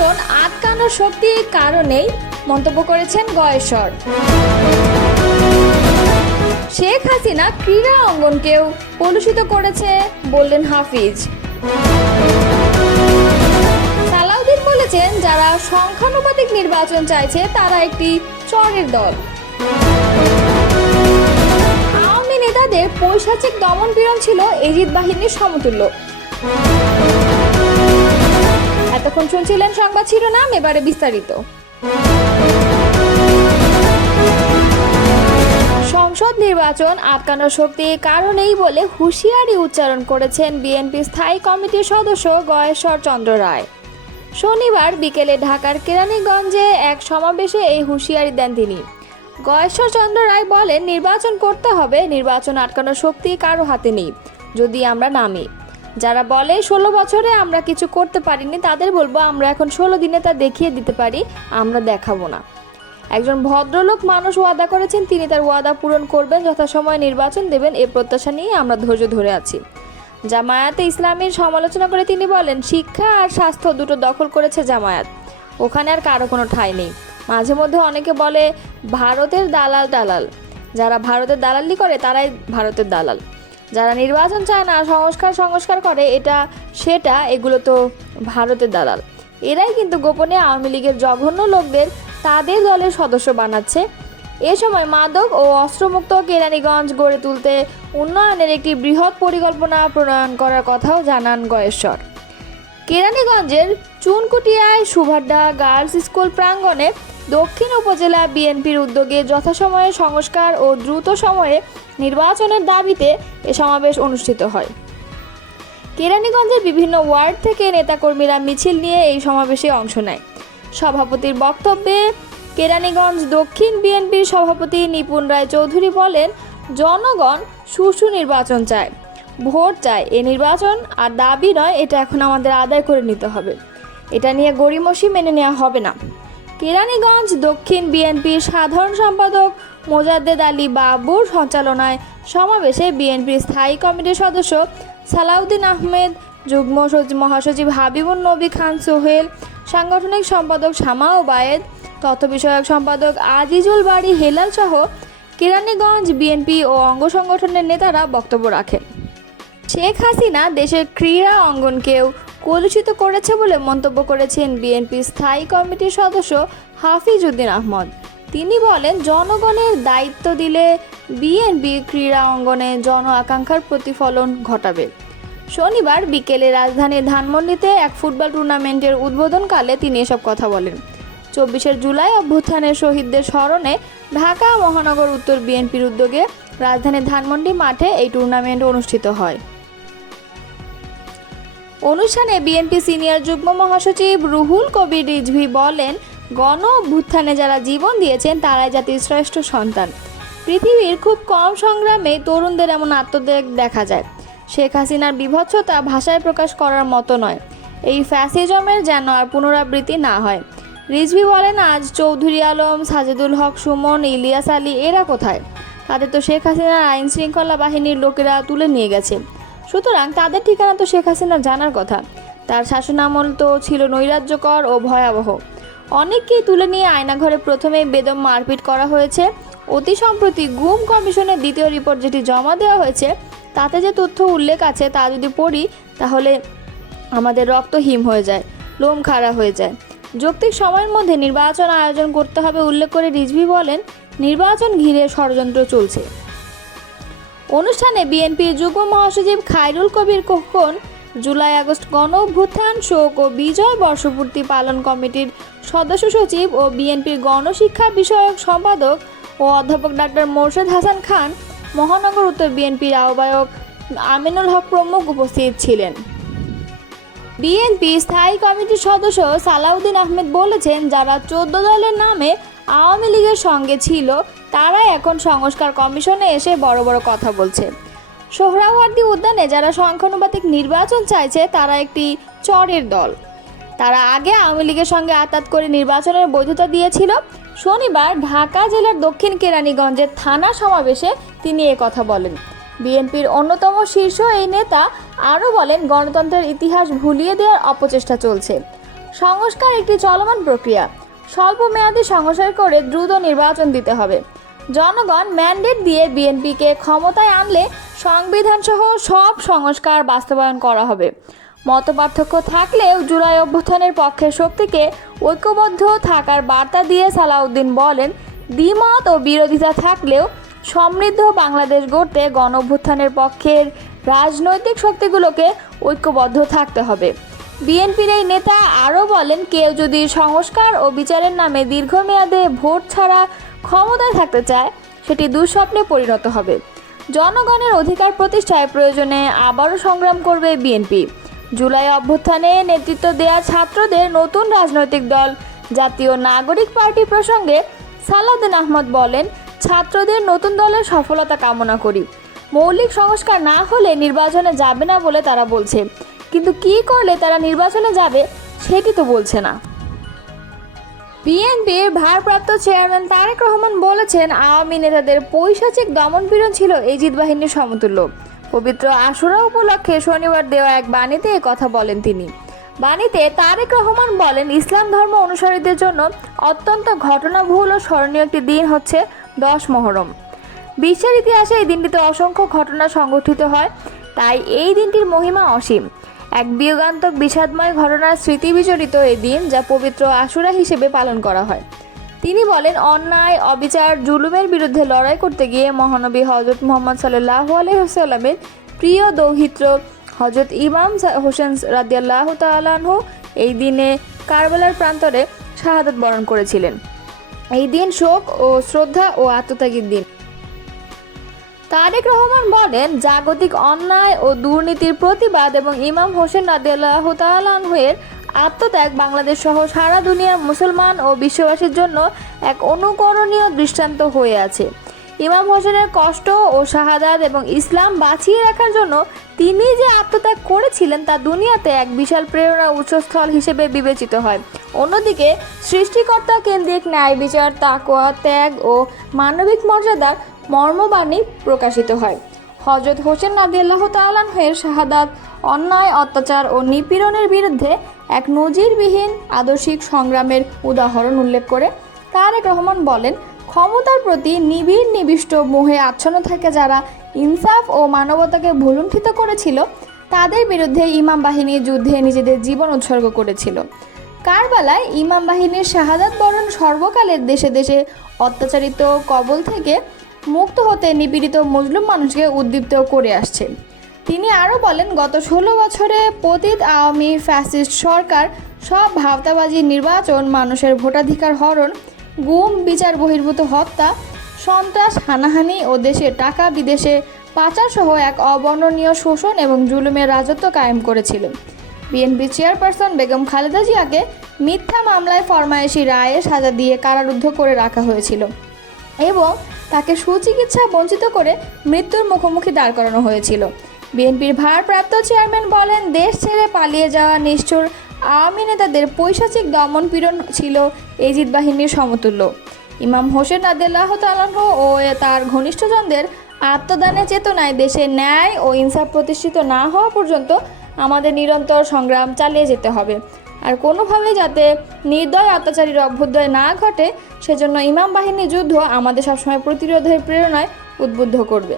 নির্বাচন আটকানোর শক্তির কারণেই মন্তব্য করেছেন গয়েশ্বর। শেখ হাসিনা ক্রীড়া অঙ্গনকেও কলুষিত করেছে বললেন হাফিজ। সালাউদ্দিন বলেছেন, যারা সংখ্যানুপাতিক নির্বাচন চাইছে তারা একটি চরের দল। আওয়ামী নেতাদের পৈশাচিক দমন-পীড়ন ছিল এজিদ বাহিনীর সমতুল্য। এতক্ষণ শুনছিলেন সংবাদ শিরোনাম, এবারে বিস্তারিত। সংসদ নির্বাচন আটকানোর শক্তির কারণেই বলে হুঁশিয়ারি উচ্চারণ করেছেন বিএনপি স্থায়ী কমিটির সদস্য গয়েশ্বর চন্দ্র রায়। শনিবার বিকেলে ঢাকার কেরানীগঞ্জে এক সমাবেশে এই হুঁশিয়ারি দেন তিনি। গয়েশ্বর চন্দ্র রায় বলেন, নির্বাচন করতে হবে, নির্বাচন আটকানোর শক্তি কারো হাতে নেই যদি আমরা নামি। যারা বলে 16 বছরে আমরা কিছু করতে পারিনি, তাদের বলবো আমরা এখন 16 দিনে তা দেখিয়ে দিতে পারি, আমরা দেখাবো না। একজন ভদ্রলোক মানুষ ওয়াদা করেছেন, তিনি তার ওয়াদা পূরণ করবেন, যথাসময়ে নির্বাচন দেবেন, এ প্রত্যাশা নিয়ে আমরা ধৈর্য ধরে আছি। জামায়াতে ইসলামীর সমালোচনা করে তিনি বলেন, শিক্ষা আর স্বাস্থ্য দুটো দখল করেছে জামায়াত, ওখানে আর কারো কোনো ঠাঁই নেই। মাঝে মধ্যে অনেকে বলে ভারতের দালাল, যারা ভারতের দালালি করে তারাই ভারতের দালাল। যারা নির্বাচন চায় না, সংস্কার করে এটা সেটা, এগুলো তো ভারতের দালাল। এরাই কিন্তু গোপনে আওয়ামী লীগের জঘন্য লোকদের তাদের দলের সদস্য বানাচ্ছে। এ সময় মাদক ও অস্ত্রমুক্ত কেরানীগঞ্জ গড়ে তুলতে উন্নয়নের একটি বৃহৎ পরিকল্পনা প্রণয়ন করার কথাও জানান গয়েশ্বর। কেরানীগঞ্জের চুনকুটিয়ায় সুভাড্ডা গার্লস স্কুল প্রাঙ্গণে দক্ষিণ উপজেলা বিএনপির উদ্যোগে যথাসময়ে সংস্কার ও দ্রুত সময়ে নির্বাচনের দাবিতে এ সমাবেশ অনুষ্ঠিত হয়। কেরানীগঞ্জের বিভিন্ন ওয়ার্ড থেকে নেতাকর্মীরা মিছিল নিয়ে এই সমাবেশে অংশ নেয়। সভাপতির বক্তব্যে কেরানীগঞ্জ দক্ষিণ বিএনপির সভাপতি নিপুণ রায় চৌধুরী বলেন, জনগণ সুষ্ঠু নির্বাচন চায়, ভোট চায়। এ নির্বাচন আর দাবি নয়, এটা এখন আমাদের আদায় করে নিতে হবে, এটা নিয়ে গড়িমসি মেনে নেওয়া হবে না। কেরানীগঞ্জ দক্ষিণ বিএনপির সাধারণ সম্পাদক মোজাদ্দেদ আলী বাবুর সঞ্চালনায় সমাবেশে বিএনপির স্থায়ী কমিটির সদস্য সালাউদ্দিন আহমেদ, যুগ্ম মহাসচিব হাবিবুন নবী খান সোহেল, সাংগঠনিক সম্পাদক শামা ওবায়েদ, তথ্য বিষয়ক সম্পাদক আজিজুল বাড়ি হেলাল সহ কেরানীগঞ্জ বিএনপি ও অঙ্গ সংগঠনের নেতারা বক্তব্য রাখেন। শেখ হাসিনা দেশের ক্রীড়া অঙ্গনকেও কলুষিত করেছে বলে মন্তব্য করেছেন বিএনপি স্থায়ী কমিটির সদস্য হাফিজ উদ্দিন আহমদ। তিনি বলেন, জনগণের দায়িত্ব দিলে বিএনপি ক্রীড়া অঙ্গনে জন আকাঙ্ক্ষার প্রতিফলন ঘটাবে। শনিবার বিকেলে রাজধানীর ধানমন্ডিতে এক ফুটবল টুর্নামেন্টের উদ্বোধনকালে তিনি এসব কথা বলেন। 24 জুলাই অভ্যুত্থানের শহীদদের স্মরণে ঢাকা মহানগর উত্তর বিএনপির উদ্যোগে রাজধানীর ধানমন্ডি মাঠে এই টুর্নামেন্ট অনুষ্ঠিত হয়। অনুষ্ঠানে বিএনপি সিনিয়র যুগ্ম মহাসচিব রুহুল কবির রিজভী বলেন, গণ অভ্যুত্থানে যারা জীবন দিয়েছেন তারাই জাতির শ্রেষ্ঠ সন্তান। পৃথিবীর খুব কম সংগ্রামে তরুণদের এমন আত্মত্যাগ দেখা যায়। শেখ হাসিনার বিভৎসতা ভাষায় প্রকাশ করার মতো নয়। এই ফ্যাসিজমের যেন আর পুনরাবৃত্তি না হয়। রিজভী বলেন, আজ চৌধুরী আলম, সাজেদুল হক সুমন, ইলিয়াস আলী এরা কোথায়? তাদের তো শেখ হাসিনার আইন শৃঙ্খলা বাহিনীর লোকেরা তুলে নিয়ে গেছে। সুতরাং তাদের ঠিকানা তো শেখ হাসিনার জানার কথা। তার শাসনামল তো ছিল নৈরাজ্যকর ও ভয়াবহ। অনেককেই তুলে নিয়ে আয়নাঘরে প্রথমেই বেদম মারপিট করা হয়েছে। অতি সম্প্রতি গুম কমিশনের দ্বিতীয় রিপোর্ট যেটি জমা দেওয়া হয়েছে, তাতে যে তথ্য উল্লেখ আছে তা যদি পড়ি তাহলে আমাদের রক্ত হিম হয়ে যায়, লোম খাড়া হয়ে যায়। যৌক্তিক সময়ের মধ্যে নির্বাচন আয়োজন করতে হবে উল্লেখ করে রিজভী বলেন, নির্বাচন ঘিরে ষড়যন্ত্র চলছে। অনুষ্ঠানে বিএনপির যুগ্ম মহাসচিব খায়রুল কবির খোকন, জুলাই আগস্ট গণ অভ্যুত্থান শোক ও বিজয় বর্ষপূর্তি পালন কমিটির সদস্য সচিব ও বিএনপির গণশিক্ষা বিষয়ক সম্পাদক ও অধ্যাপক ডাক্তার মোর্শেদ হাসান খান, মহানগর উত্তর বিএনপির আহ্বায়ক আমিনুল হক প্রমুখ উপস্থিত ছিলেন। বিএনপি স্থায়ী কমিটির সদস্য সালাউদ্দিন আহমেদ বলেছেন, যারা 14 দলের নামে আওয়ামী লীগের সঙ্গে ছিল তারা এখন সংস্কার কমিশনে এসে বড় বড় কথা বলছে। সোহরাওয়ার্দী উদ্যানে যারা সংখ্যানুপাতিক নির্বাচন চাইছে তারা একটি চরের দল। তারা আগে আওয়ামী লীগের সঙ্গে আঁতাত করে নির্বাচনের বৈধতা দিয়েছিল। শনিবার ঢাকা জেলার দক্ষিণ কেরানীগঞ্জের থানা সমাবেশে তিনি কথা বলেন। বিএনপির অন্যতম শীর্ষ এই নেতা আরও বলেন, গণতন্ত্রের ইতিহাস ভুলিয়ে দেওয়ার অপচেষ্টা চলছে। সংস্কার একটি চলমান প্রক্রিয়া। স্বল্প মেয়াদী সংস্কার করে দ্রুত নির্বাচন দিতে হবে। জনগণ ম্যান্ডেট দিয়ে বিএনপিকে ক্ষমতায় আনলে সংবিধানসহ সব সংস্কার বাস্তবায়ন করা হবে। মতপার্থক্য থাকলেও জুলাই অভ্যুত্থানের পক্ষের শক্তিকে ঐক্যবদ্ধ থাকার বার্তা দিয়ে সালাউদ্দিন বলেন, দ্বিমত ও বিরোধিতা থাকলেও সমৃদ্ধ বাংলাদেশ গড়তে গণঅভ্যুত্থানের পক্ষের রাজনৈতিক শক্তিগুলোকে ঐক্যবদ্ধ থাকতে হবে। বিএনপির এই নেতা আরও বলেন, কেউ যদি সংস্কার ও বিচারের নামে দীর্ঘমেয়াদে ভোট ছাড়া ক্ষমতায় থাকতে চায়, সেটি দুঃস্বপ্নে পরিণত হবে। জনগণের অধিকার প্রতিষ্ঠায় প্রয়োজনে আবারও সংগ্রাম করবে বিএনপি। জুলাই অভ্যুত্থানে নেতৃত্ব দেয়া ছাত্রদের নতুন রাজনৈতিক দল জাতীয় নাগরিক পার্টি প্রসঙ্গে সালাউদ্দিন আহমদ বলেন, ছাত্রদের নতুন দলের সফলতা কামনা করি। মৌলিক সংস্কার না হলে নির্বাচনে যাবে না বলে তারা বলছে, কিন্তু কি করলে তারা নির্বাচনে যাবে সেটি তো বলছে না। বিএনপির ভারপ্রাপ্ত চেয়ারম্যান তারেক রহমান বলেছেন, আওয়ামী নেতাদের পৈশাচিক দমনপীড়ন ছিল এজিদ বাহিনীর সমতুল্য। পবিত্র আশুরা উপলক্ষে শনিবার দেওয়া এক বাণীতে এ কথা বলেন তিনি। বাণীতে তারেক রহমান বলেন, ইসলাম ধর্ম অনুসারীদের জন্য অত্যন্ত ঘটনাবহুল ও স্মরণীয় একটি দিন হচ্ছে 10 মুহররম। বিশ্বের ইতিহাসে এই দিনটিতে অসংখ্য ঘটনা সংঘটিত হয়, তাই এই দিনটির মহিমা অসীম। এক বিয়োগান্তক বিষাদময় ঘটনার স্মৃতি বিজড়িত এই দিন, যা পবিত্র আশুরা হিসেবে পালন করা হয়। তিনি বলেন, অন্যায়, অবিচার, জুলুমের বিরুদ্ধে লড়াই করতে গিয়ে মহানবী হযরত মুহাম্মদ সাল্লাল্লাহু আলাইহি ওয়াসাল্লামের প্রিয় দৌহিত্র হযরত ইমাম হোসেন রাদিয়াল্লাহু তাআলা আনহু এই দিনে কারবালার প্রান্তরে শাহাদাত বরণ করেছিলেন। এই দিন শোক ও শ্রদ্ধা ও আত্মত্যাগের দিন। তারেক রহমান বলেন, জাগতিক অন্যায় ও দুর্নীতির প্রতিবাদ এবং ইমাম হোসেন রাদিয়াল্লাহু তাআলা আনহু-এর আত্মত্যাগ বাংলাদেশ সহ সারা দুনিয়ার মুসলমান ও বিশ্ববাসীর জন্য এক অনুকরণীয় দৃষ্টান্ত হয়ে আছে। ইমাম হোসেনের কষ্ট ও শাহাদাত এবং ইসলাম বাঁচিয়ে রাখার জন্য তিনি যে আত্মত্যাগ করেছিলেন তা দুনিয়াতে এক বিশাল প্রেরণা উৎসস্থল হিসেবে বিবেচিত হয়। অন্যদিকে সৃষ্টিকর্তা কেন্দ্রিক ন্যায় বিচার, তাকওয়া, ত্যাগ ও মানবিক মর্যাদার মর্মবাণী প্রকাশিত হয়। হযরত হোসেন রাদিয়াল্লাহু তাআলা আনহু-এর শাহাদাত অন্যায়, অত্যাচার ও নিপীড়নের বিরুদ্ধে এক নজিরবিহীন আদর্শিক সংগ্রামের উদাহরণ উল্লেখ করে তারেক রহমান বলেন, ক্ষমতার প্রতি নিবিড় নিবিষ্ট মোহে আচ্ছন্ন থেকে যারা ইনসাফ ও মানবতাকে ভুলুণ্ঠিত করেছিল, তাদের বিরুদ্ধে ইমাম বাহিনী যুদ্ধে নিজেদের জীবন উৎসর্গ করেছিল। কারবালায় ইমাম বাহিনীর শাহাদাত বরণ সর্বকালের দেশে দেশে অত্যাচারিত কবল থেকে মুক্ত হতে নিপীড়িত মজলুম মানুষকে উদ্দীপ্ত করে আসছে। তিনি আরও বলেন, গত 16 বছরে পতিত আওয়ামী ফ্যাসিস্ট সরকার সব ভাওতাবাজি, নির্বাচন, মানুষের ভোটাধিকার হরণ, গুম, বিচার বহির্ভূত হত্যা, সন্ত্রাস, হানাহানি ও দেশের টাকা বিদেশে পাচারসহ এক অবর্ণনীয় শোষণ এবং জুলুমের রাজত্ব কায়েম করেছিল। বিএনপি চেয়ারপারসন বেগম খালেদা জিয়াকে মিথ্যা মামলায় ফরমায়েশি রায়ে সাজা দিয়ে কারারুদ্ধ করে রাখা হয়েছিল এবং তাকে সুচিকিৎসা বঞ্চিত করে মৃত্যুর মুখোমুখি দাঁড় করানো হয়েছিল। বিএনপির ভারপ্রাপ্ত চেয়ারম্যান বলেন, দেশ ছেড়ে পালিয়ে যাওয়া নিষ্ঠুর আওয়ামী নেতাদের পৈশাচিক দমনপীড়ন ছিল এজিদ বাহিনীর সমতুল্য। ইমাম হোসেন রাদিয়াল্লাহু তাআলা আনহু ও তার ঘনিষ্ঠজনদের আত্মদানের চেতনায় দেশে ন্যায় ও ইনসাফ প্রতিষ্ঠিত না হওয়া পর্যন্ত আমাদের নিরন্তর সংগ্রাম চালিয়ে যেতে হবে। আর কোনোভাবেই যাতে নির্দয় অত্যাচারীর অভ্যুদয় না ঘটে, সেজন্য ইমাম বাহিনীর যুদ্ধ আমাদের সবসময় প্রতিরোধের প্রেরণায় উদ্বুদ্ধ করবে।